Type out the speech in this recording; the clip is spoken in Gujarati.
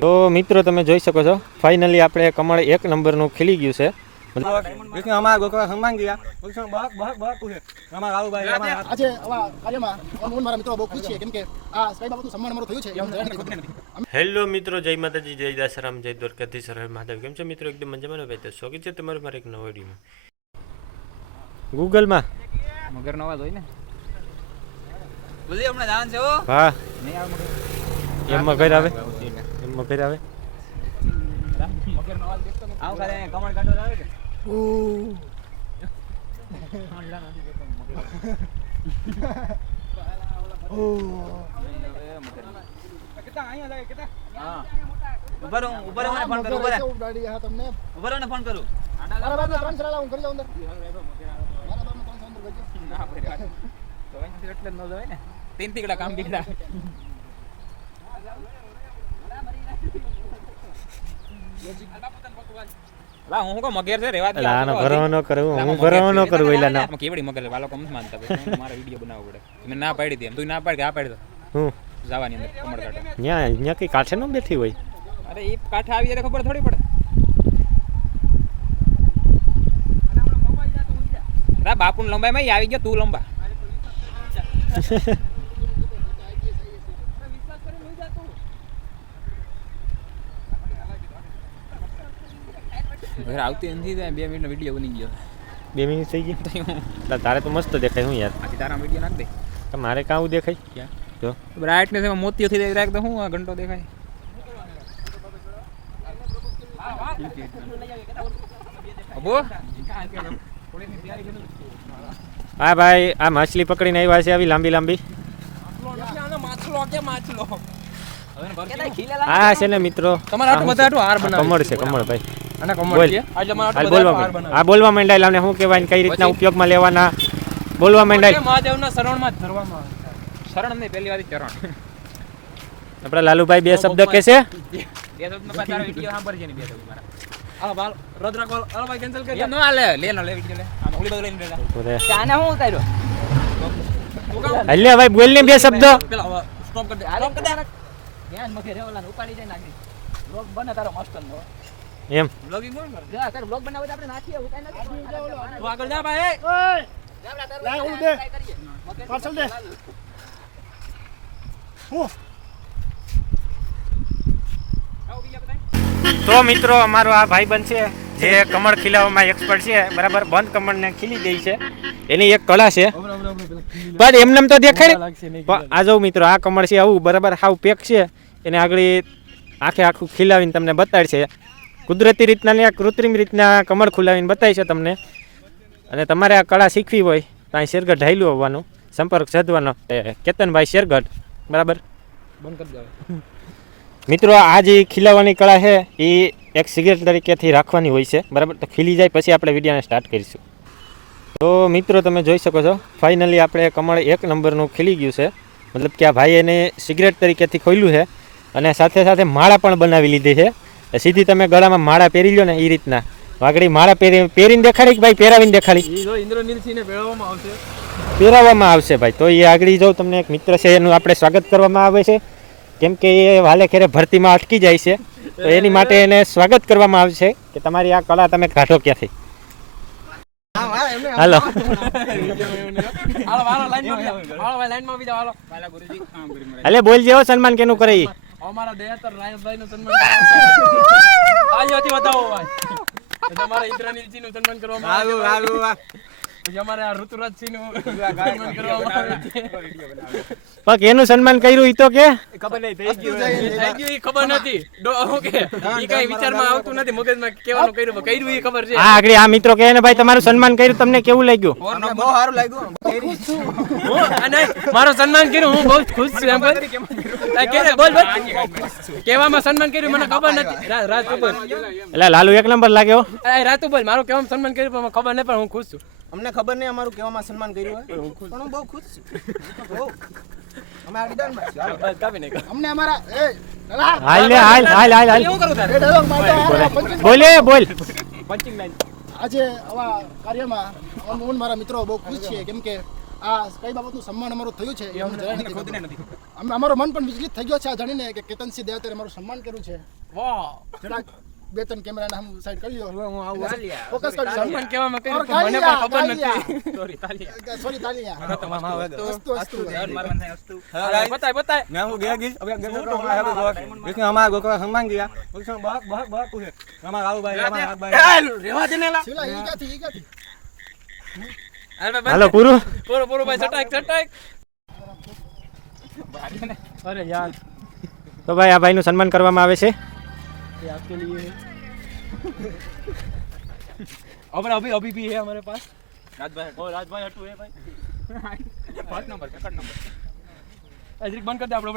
તો મિત્રો તમે જોઈ શકો છો ફાઇનલી આપણે કમળ 1 નંબરનું ખીલી ગયું છે. હેલો મિત્રો, જય માતાજી, જય દાસારામ, જય દ્વારકાધીશ, હર હર મહાદેવ. કેમ છો મિત્રો? એકદમ મજામાં ભાઈ. તો સ્વાગત છે તમારું મારા એક નવા વિડીયોમાં. ગૂગલમાં મગરનો અવાજ હોય ને બોલી હમણાં જાન છે ઓ. હા નહીં આવે મગર. એમ મગર આવે, એમ મગર આવે. મગરનો અવાજ દેખતો આવ કરે કમળ કાઢો આવે કે કેટલા અહીંયા લાગે કેટલા. હા ઉપર મને ફોન કરો. ઉપર ને ફોન કરું. મારા બાપને 3 સરાલા હું કરી જાઉં અંદર. મારા બાપને 3 અંદર ગજો ના ભાઈ તો અહીંથી એટલે ન જવાય ને. 3 તીકડા કામ દીકડા. લા હું કો મગર છે રેવા દે. લા ન ભરવાનો કરું, હું ભરવાનો કરું એલા ના. કેવડી મગર વાલો કમ માનતા ભાઈ. મારો વિડિયો બનાવવો પડે. મેં ના પાડી દે. તું ના પાડ કે આ પાડ દો. હું જવાની અંદર કમળ કાઢો. ન્યા કઈ કાઠે ન બેઠી હોય. અરે એ કાઠે આવી જાય ખબર થોડી પડે. રા બાપુન લંબાઈ માં આવી ગયો તું લંબા. ઘર આવતી નથી 2 મિનિટનો વિડિયો બની ગયો. 2 મિનિટ થઈ ગઈ. તારે તો મસ્ત દેખાય. હું યાર આથી તારા વિડિયો નાખ દે. મારે કાઉ દેખાય ક્યાં જો બ્રાઇટનેસ એમાં મોતીઓ થઈ જાય તો હું આ ઘંટો દેખાય. અબો હા ભાઈ, આ માછલી પકડીને આવ્યા છે આવી લાંબી લાંબી. હા છે ને મિત્રો, કમળ છે કમળ ભાઈ. આ બોલવા માંડાય લાવને શું કહેવાય, કઈ રીતના ઉપયોગમાં લેવાના બોલવા માંડાય. મહાદેવના શરણમાં જ ધરવામાં આવે. શરણ નહીં, પહેલી વાર ચરણ. આપડા લાલુભાઈ 2 શબ્દ કે છે. 2 શબ્દમાં તારો વિડિયો સાંભળજે ને 2 શબ્દ મારા. આ બાલ રોદ્રા કોલ અરે ભાઈ કેન્સલ કરી. નો આલે લે નો લે વિડિયો લે. આ ઓલી બાજુ લઈને બેઠા. ચાને હું ઉતાર્યો. હલ્લે ભાઈ બોલ ને 2 શબ્દ. પેલા સ્ટોપ કરી દે. સ્ટોપ કરી દે. ધ્યાન મકે રેવલા ઉપાડી જાય નાખી. બ્લોગ બને તારો મસ્ત નો. એમ બ્લોગિંગ કોણ કરે? જા તારે બ્લોગ બનાવે તો આપણે નાખીએ. ઉતાઈ નાખી. તું આગળ જા ભાઈ. ઓય લા ઉડ દે. પાછળ દે. હું તો મિત્રો અમારો આ ભાઈબંધ છે જે કમળ ખીલાવવામાં એક્સપર્ટ છે, બરાબર. બંધ કમળને ખીલી દે છે, એની એક કળા છે. પણ એમને તો દેખાય ને. આ જો મિત્રો, આ કમળ છે આવું બરાબર હાવ પેક છે. એને આગળ આખું ખીલાવીને તમને બતાડશે. કુદરતી રીતના ને કૃત્રિમ રીતના કમળ ખુલાવીને બતાવી છે તમને. અને તમારે આ કળા શીખવી હોય તો અહીં શેરગઢ ઢાયલું આવવાનું, સંપર્ક સાધવાનો કેતનભાઈ શેરગઢ, બરાબર. બંધ કરી દેવાય. મિત્રો આ જે ખીલાવવાની કળા છે એ એક સિગરેટ તરીકેથી રાખવાની હોય છે, બરાબર. તો ખીલી જાય પછી આપણે વિડીયોને સ્ટાર્ટ કરીશું. તો મિત્રો તમે જોઈ શકો છો ફાઇનલી આપણે કમળ 1 નંબરનું ખીલી ગયું છે. મતલબ કે આ ભાઈ એને સિગરેટ તરીકેથી ખોલ્યું છે અને સાથે સાથે માળા પણ બનાવી લીધી છે. સીધી તમે ગળામાં માળા પહેરી લો ને એ રીતના વાગડી માળા પહેરીને દેખાડી ભાઈ, પહેરાવીને દેખાડી. ઇન્દ્રનીલસિંહને પહેરાવવામાં આવશે ભાઈ. તો એ આગળ જો તમને એક મિત્ર છે એનું આપણે સ્વાગત કરવામાં આવે છે, કેમ કે એ વાલે ખેરે ભરતીમાં અટકી જાય છે. તો એની માટે એને સ્વાગત કરવામાં આવશે કે તમારી આ કળા તમે કાઢો ક્યાંથી. હાલો અલે બોલ જેવો સન્માન કેનું કરે ઈ. અમારા દેહતર રાયભાઈ નું સન્માન તાળીઓથી બતાવો ભાઈ. તમારા ઇન્દ્રનીલજી નું સન્માન કરવામાં આવે. પછી અમારે આ ઋતુરાજસિંહ નું સન્માન કરવામાં આવે. પણ એનું સન્માન કર્યું ઈ તો કે ખબર નહીં થઈ ગયું ઈ ખબર નથી. ઓકે ઈ કઈ વિચારમાં આવતું નથી મગજમાં કેવાનું કર્યું ઈ ખબર છે. હા આગળ આ મિત્રો કહે ને ભાઈ તમારું સન્માન કર્યું, તમને કેવું લાગ્યું? બહુ સારું લાગ્યું. મારું સન્માન કર્યું, હું બહુ ખુશ છું. એમ બોલ બોલ કેવામાં સન્માન કર્યું મને ખબર નથી. રાત ઉપર એટલે લાલુ 1 નંબર લાગ્યો. રાત ઉપર મારું કેવામાં સન્માન કર્યું પણ ખબર નહીં, પણ હું ખુશ છું. અમને ખબર નહીં અમારું કેવામાં સન્માન કર્યું હોય, પણ હું બહુ ખુશ છું. અમે આ વિધાનમાં છીએ. કાપી નહીં અમને અમારા હાલ બોલે બોલ. આજે આવા કાર્યમાં હું મારા મિત્રો બહુ ખુશ છીએ, કેમ કે આ કઈ બાબતનું સન્માન અમારું થયું છે એ અમને જરાય નથી ખબર. અમારો મન પણ વિચલિત થઈ ગયો છે આ જાણીને કે કેતનસિંહ દેવતરે અમારું સન્માન કર્યું છે. જરાક બે ત્રણ કેમેરાના હમ સાઈડ કરી લ્યો. ફોકસ કરજો. સન્માન કહેવામાં કર્યું और પણ મને तालियां, પણ ખબર तालियां. નથી સોરી તાલિયા સોરી તાલિયા. અસ્તુ, અસ્તુ. બતાય બતાય રેવા દે ને લા શિવલા, ઈ ક્યાંથી? હાલો પૂરું. પૂરો ભાઈ ચટાક અરે યાર તો ભાઈ આ ભાઈનું સન્માન કરવામાં આવે છે. ये आपके लिए है और अभी भी है हमारे पास राजभाई हटू है भाई 5 नंबर 6 नंबर अजरिक बंद कर दे आप लोग